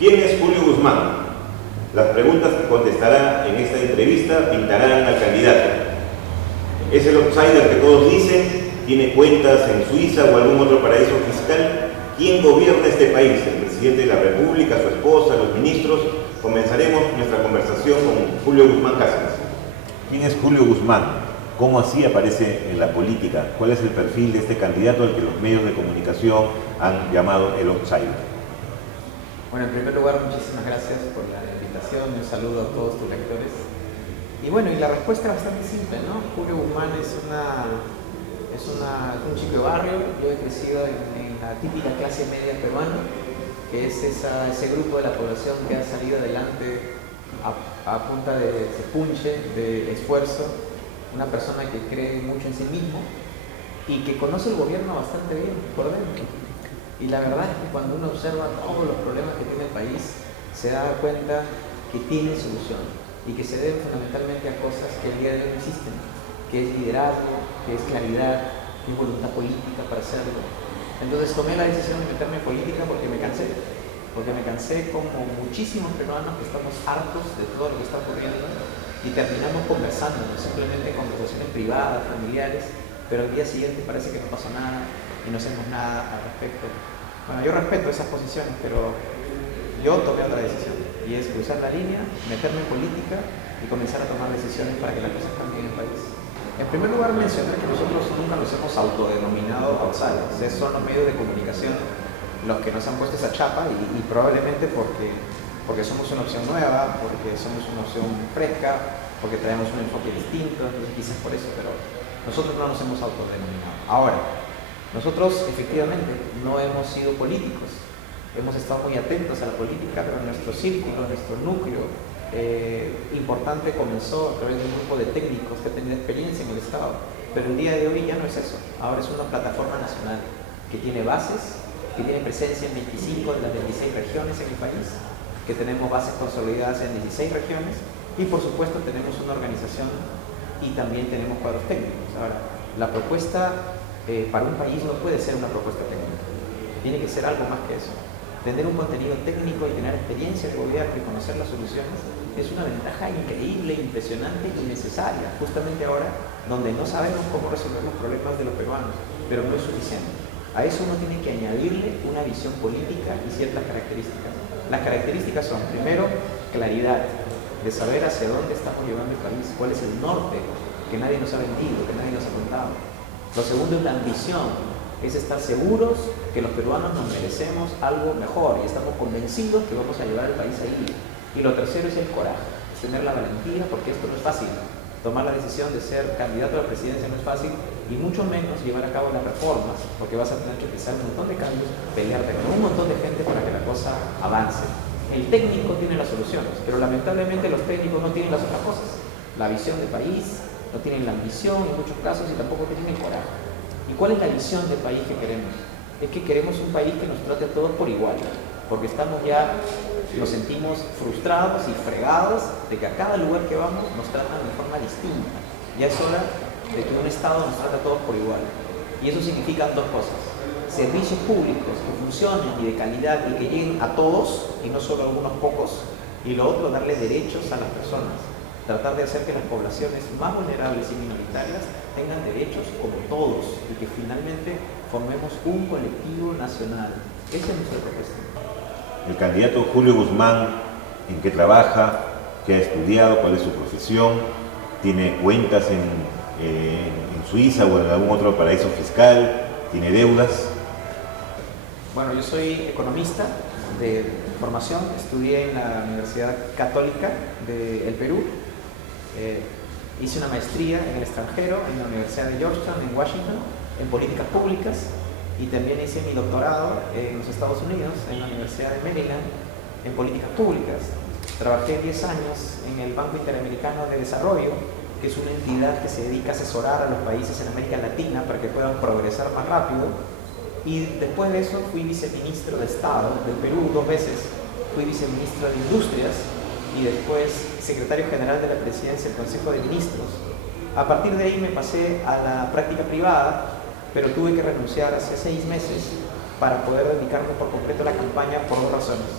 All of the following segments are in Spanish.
¿Quién es Julio Guzmán? Las preguntas que contestará en esta entrevista pintarán al candidato. ¿Es el outsider que todos dicen? ¿Tiene cuentas en Suiza o algún otro paraíso fiscal? ¿Quién gobierna este país? ¿El presidente de la República, su esposa, los ministros? Comenzaremos nuestra conversación con Julio Guzmán Cáceres. ¿Quién es Julio Guzmán? ¿Cómo así aparece en la política? ¿Cuál es el perfil de este candidato al que los medios de comunicación han llamado el outsider? Bueno, en primer lugar, muchísimas gracias por la invitación y un saludo a todos tus lectores. Y bueno, y la respuesta es bastante simple, ¿no? Julio Guzmán es un chico de barrio. Yo he crecido en la típica clase media peruana, que es ese grupo de la población que ha salido adelante a punta de punche, de esfuerzo, una persona que cree mucho en sí mismo y que conoce el gobierno bastante bien por dentro. Y la verdad es que cuando uno observa todos los problemas que tiene el país, se da cuenta que tiene solución y que se deben fundamentalmente a cosas que el día de hoy no existen, que es liderazgo, que es claridad, que es voluntad política para hacerlo. Entonces tomé la decisión de meterme en política porque me cansé como muchísimos peruanos que estamos hartos de todo lo que está ocurriendo y terminamos conversando, simplemente conversaciones privadas, familiares, pero al día siguiente parece que no pasó nada y no hacemos nada al respecto. Bueno, yo respeto esas posiciones, pero yo tomé otra decisión y es cruzar la línea, meterme en política y comenzar a tomar decisiones para que las cosas cambien en el país. En primer lugar, mencionar que nosotros nunca nos hemos autodenominado outsiders. Son los medios de comunicación los que nos han puesto esa chapa y probablemente porque somos una opción nueva, porque somos una opción fresca, porque traemos un enfoque distinto, entonces quizás por eso, pero nosotros no nos hemos autodenominado. Ahora, nosotros efectivamente no hemos sido políticos, hemos estado muy atentos a la política, pero nuestro círculo, nuestro núcleo importante comenzó a través de un grupo de técnicos que tenían experiencia en el Estado, pero el día de hoy ya no es eso, ahora es una plataforma nacional que tiene bases, que tiene presencia en 25 de las 26 regiones en el país, que tenemos bases consolidadas en 16 regiones y por supuesto tenemos una organización y también tenemos cuadros técnicos. Ahora, la propuesta para un país no puede ser una propuesta técnica, tiene que ser algo más que eso. Tener un contenido técnico y tener experiencia de gobierno y conocer las soluciones es una ventaja increíble, impresionante y necesaria, justamente ahora donde no sabemos cómo resolver los problemas de los peruanos, pero no es suficiente. A eso uno tiene que añadirle una visión política y ciertas características. Las características son, primero, claridad, de saber hacia dónde estamos llevando el país, cuál es el norte que nadie nos ha vendido, que nadie nos ha contado. Lo segundo es la ambición, es estar seguros que los peruanos nos merecemos algo mejor y estamos convencidos que vamos a llevar el país ahí. Y lo tercero es el coraje, es tener la valentía, porque esto no es fácil. Tomar la decisión de ser candidato a la presidencia no es fácil y mucho menos llevar a cabo las reformas, porque vas a tener que empezar un montón de cambios, pelearte con un montón de gente para que la cosa avance. El técnico tiene las soluciones, pero lamentablemente los técnicos no tienen las otras cosas. La visión del país, no tienen la ambición en muchos casos y tampoco tienen el coraje. ¿Y cuál es la visión del país que queremos? Es que queremos un país que nos trate a todos por igual, porque nos sentimos frustrados y fregados de que a cada lugar que vamos nos tratan de forma distinta. Ya es hora de que un Estado nos trate a todos por igual. Y eso significa dos cosas: servicios públicos que funcionen y de calidad y que lleguen a todos y no solo a algunos pocos. Y lo otro, darle derechos a las personas. Tratar de hacer que las poblaciones más vulnerables y minoritarias tengan derechos como todos y que finalmente formemos un colectivo nacional. Esa es nuestra propuesta. El candidato Julio Guzmán, ¿en qué trabaja? ¿Qué ha estudiado? ¿Cuál es su profesión? ¿Tiene cuentas en Suiza o en algún otro paraíso fiscal? ¿Tiene deudas? Bueno, yo soy economista de formación, estudié en la Universidad Católica del Perú. Hice una maestría en el extranjero, en la Universidad de Georgetown, en Washington, en políticas públicas, y también hice mi doctorado en los Estados Unidos, en la Universidad de Maryland, en políticas públicas. Trabajé 10 años en el Banco Interamericano de Desarrollo, que es una entidad que se dedica a asesorar a los países en América Latina para que puedan progresar más rápido. Y después de eso fui viceministro de Estado del Perú 2 veces, fui viceministro de Industrias y después secretario general de la presidencia del Consejo de Ministros. A partir de ahí me pasé a la práctica privada, pero tuve que renunciar hace 6 meses para poder dedicarme por completo a la campaña por 2 razones.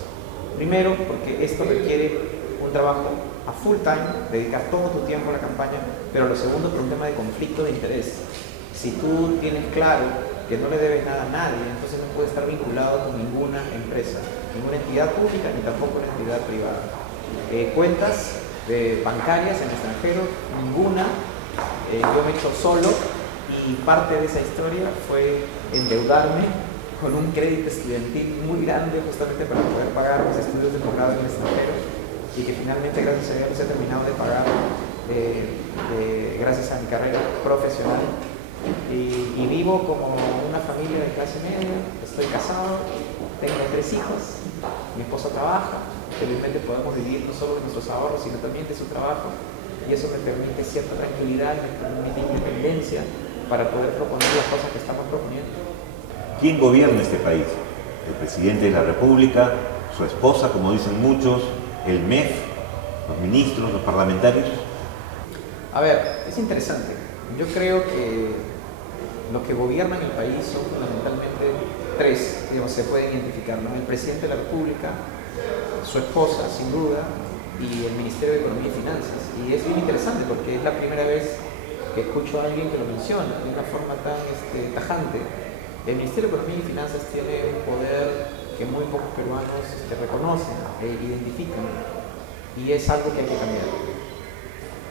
Primero, porque esto requiere un trabajo a full time, dedicar todo tu tiempo a la campaña, pero lo segundo, por un tema de conflicto de interés. Si tú tienes claro que no le debes nada a nadie, entonces no puedes estar vinculado con ninguna empresa, ninguna entidad pública ni tampoco una entidad privada. Cuentas bancarias en el extranjero, ninguna. Yo me he hecho solo y parte de esa historia fue endeudarme con un crédito estudiantil muy grande justamente para poder pagar mis estudios de posgrado en el extranjero y que finalmente, gracias a Dios, he terminado de pagar gracias a mi carrera profesional. Y vivo como una familia de clase media, estoy casado, tengo 3 hijos, mi esposo trabaja, felizmente podemos vivir no solo de nuestros ahorros, sino también de su trabajo, y eso me permite cierta tranquilidad, me permite independencia para poder proponer las cosas que estamos proponiendo. ¿Quién gobierna este país? El presidente de la República, su esposa, como dicen muchos, el MEF, los ministros, los parlamentarios. A ver, es interesante. Yo creo que lo que gobierna en el país son fundamentalmente 3, digamos, se pueden identificar, ¿no? El presidente de la República, su esposa, sin duda, y el Ministerio de Economía y Finanzas. Y es bien interesante porque es la primera vez que escucho a alguien que lo menciona de una forma tan tajante. El Ministerio de Economía y Finanzas tiene un poder que muy pocos peruanos reconocen e identifican, y es algo que hay que cambiar.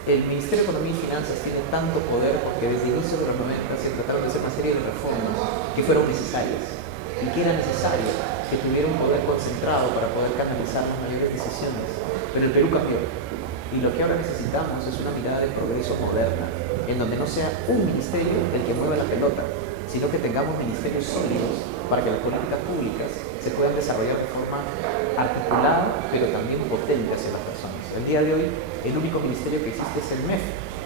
El Ministerio de Economía y Finanzas tiene tanto poder porque desde el inicio de los 90 se trataron de hacer una serie de reformas que fueron necesarias y que era necesario que tuviera un poder concentrado para poder canalizar las mayores decisiones. Pero el Perú cambió y lo que ahora necesitamos es una mirada de progreso moderna, en donde no sea un ministerio el que mueva la pelota, sino que tengamos ministerios sólidos para que las políticas públicas se puedan desarrollar de forma articulada, pero también potente hacia las personas. El día de hoy, el único ministerio que existe es el MEF,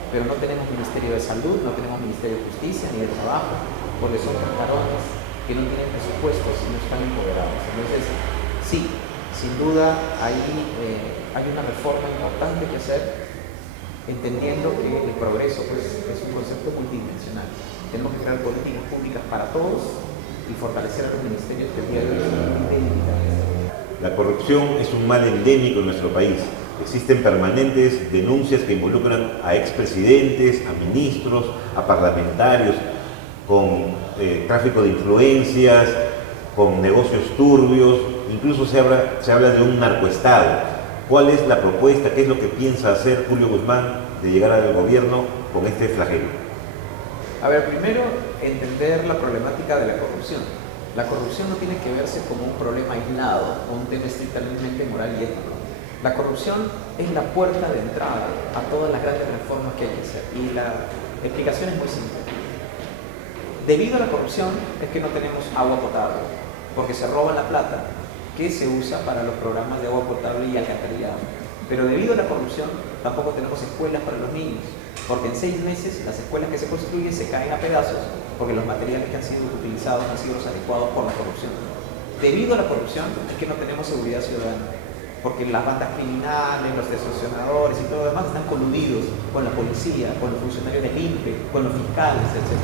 pero no tenemos Ministerio de Salud, no tenemos Ministerio de Justicia ni de Trabajo, porque son varones que no tienen presupuestos y no están empoderados. Entonces, sí, sin duda ahí hay una reforma importante que hacer, entendiendo que el progreso pues, es un concepto multidimensional. Tenemos que crear políticas públicas para todos y fortalecer a los ministerios que el día de hoy son endémicas. La corrupción es un mal endémico en nuestro país. Existen permanentes denuncias que involucran a expresidentes, a ministros, a parlamentarios, con tráfico de influencias, con negocios turbios, incluso se habla de un narcoestado. ¿Cuál es la propuesta? ¿Qué es lo que piensa hacer Julio Guzmán de llegar al gobierno con este flagelo? A ver, primero, entender la problemática de la corrupción. La corrupción no tiene que verse como un problema aislado o un tema estrictamente moral y ético. La corrupción es la puerta de entrada a todas las grandes reformas que hay que hacer. Y la explicación es muy simple. Debido a la corrupción es que no tenemos agua potable, porque se roba la plata que se usa para los programas de agua potable y alcantarillado. Pero debido a la corrupción tampoco tenemos escuelas para los niños, porque en 6 meses las escuelas que se construyen se caen a pedazos porque los materiales que han sido utilizados no han sido los adecuados por la corrupción. Debido a la corrupción es que no tenemos seguridad ciudadana, porque las bandas criminales, los extorsionadores y todo lo demás están coludidos con la policía, con los funcionarios del INPE, con los fiscales, etc.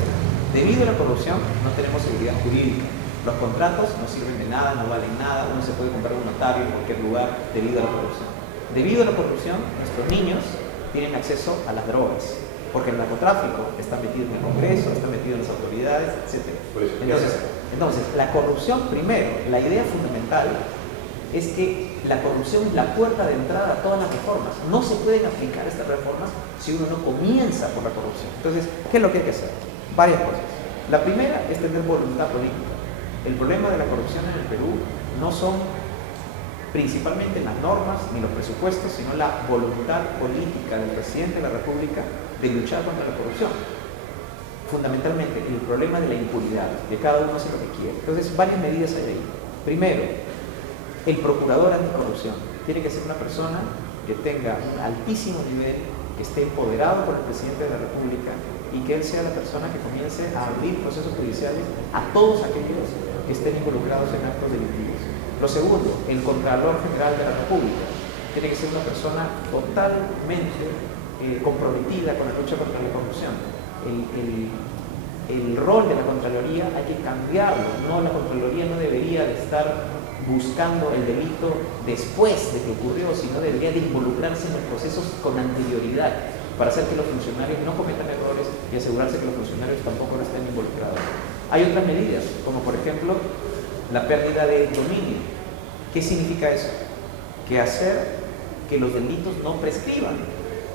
Debido a la corrupción no tenemos seguridad jurídica. Los contratos no sirven de nada, no valen nada, uno se puede comprar un notario en cualquier lugar debido a la corrupción. Debido a la corrupción, nuestros niños tienen acceso a las drogas, porque el narcotráfico está metido en el Congreso, está metido en las autoridades, etc. Entonces, la corrupción, primero, la idea fundamental es que la corrupción es la puerta de entrada a todas las reformas. No se pueden aplicar estas reformas si uno no comienza por la corrupción. Entonces, ¿qué es lo que hay que hacer? Varias cosas. La primera es tener voluntad política. El problema de la corrupción en el Perú no son principalmente las normas ni los presupuestos, sino la voluntad política del presidente de la República de luchar contra la corrupción. Fundamentalmente, el problema de la impunidad, que cada uno hace lo que quiere. Entonces, varias medidas hay ahí. Primero, el procurador anticorrupción tiene que ser una persona que tenga un altísimo nivel, que esté empoderado por el presidente de la República y que él sea la persona que comience a abrir procesos judiciales a todos aquellos que estén involucrados en actos delictivos. Lo segundo, el Contralor General de la República tiene que ser una persona totalmente comprometida con la lucha contra la corrupción. El rol de la Contraloría hay que cambiarlo, la Contraloría no debería de estar buscando el delito después de que ocurrió, sino debería de involucrarse en los procesos con anterioridad para hacer que los funcionarios no cometan errores y asegurarse que los funcionarios tampoco no estén involucrados. Hay otras medidas, como por ejemplo la pérdida de dominio. ¿Qué significa eso? Que hacer que los delitos no prescriban.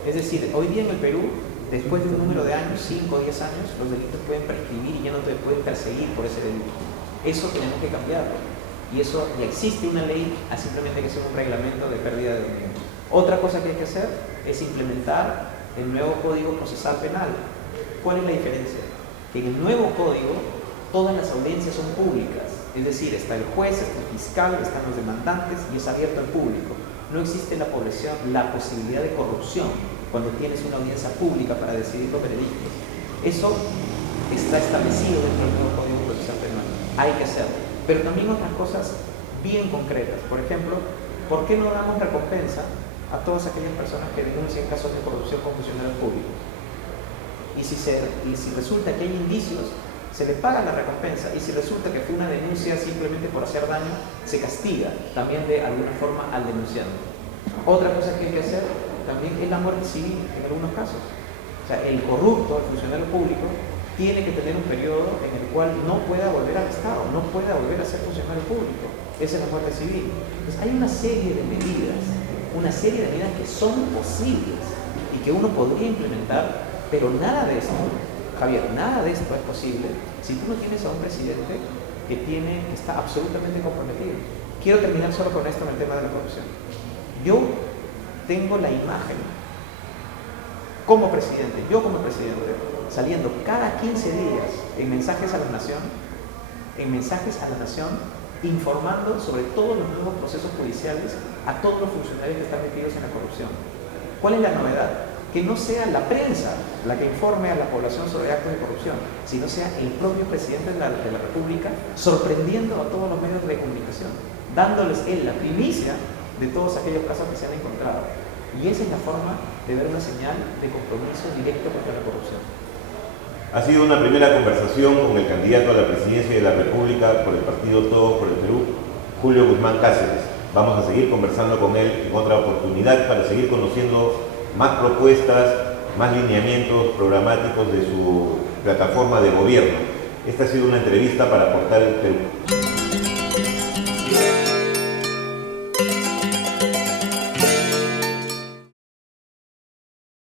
Es decir, hoy día en el Perú, después de un número de años, 5 o 10 años, los delitos pueden prescribir y ya no te pueden perseguir por ese delito. Eso tenemos que cambiarlo. Y eso ya existe una ley, simplemente que sea un reglamento de pérdida de dominio. Otra cosa que hay que hacer es implementar el nuevo Código Procesal Penal. ¿Cuál es la diferencia? Que en el nuevo código todas las audiencias son públicas. Es decir, está el juez, está el fiscal, están los demandantes y es abierto al público. No existe la posibilidad de corrupción cuando tienes una audiencia pública para decidir los veredictos. Eso está establecido dentro del nuevo Código Procesal Penal. Hay que hacerlo. Pero también otras cosas bien concretas. Por ejemplo, ¿por qué no damos recompensa a todas aquellas personas que denuncian casos de corrupción con funcionarios públicos? Y si resulta que hay indicios, se le paga la recompensa, y si resulta que fue una denuncia simplemente por hacer daño, se castiga también de alguna forma al denunciante. Otra cosa que hay que hacer también es la muerte civil en algunos casos. O sea, el corrupto, el funcionario público, tiene que tener un periodo en el cual no pueda volver al Estado, no pueda volver a ser funcionario público. Esa es la muerte civil. Entonces hay una serie de medidas que son posibles y que uno podría implementar, pero nada de esto, Javier, nada de esto es posible si tú no tienes a un presidente que está absolutamente comprometido. Quiero terminar solo con esto en el tema de la corrupción. Yo tengo la imagen como presidente, saliendo cada 15 días en mensajes a la nación, informando sobre todos los nuevos procesos judiciales a todos los funcionarios que están metidos en la corrupción. ¿Cuál es la novedad? Que no sea la prensa la que informe a la población sobre actos de corrupción, sino sea el propio presidente de la República sorprendiendo a todos los medios de comunicación, dándoles él la primicia de todos aquellos casos que se han encontrado. Y esa es la forma de ver una señal de compromiso directo contra la corrupción. Ha sido una primera conversación con el candidato a la presidencia de la República por el partido Todos por el Perú, Julio Guzmán Cáceres. Vamos a seguir conversando con él en otra oportunidad para seguir conociendo más propuestas, más lineamientos programáticos de su plataforma de gobierno. Esta ha sido una entrevista para Portal Perú.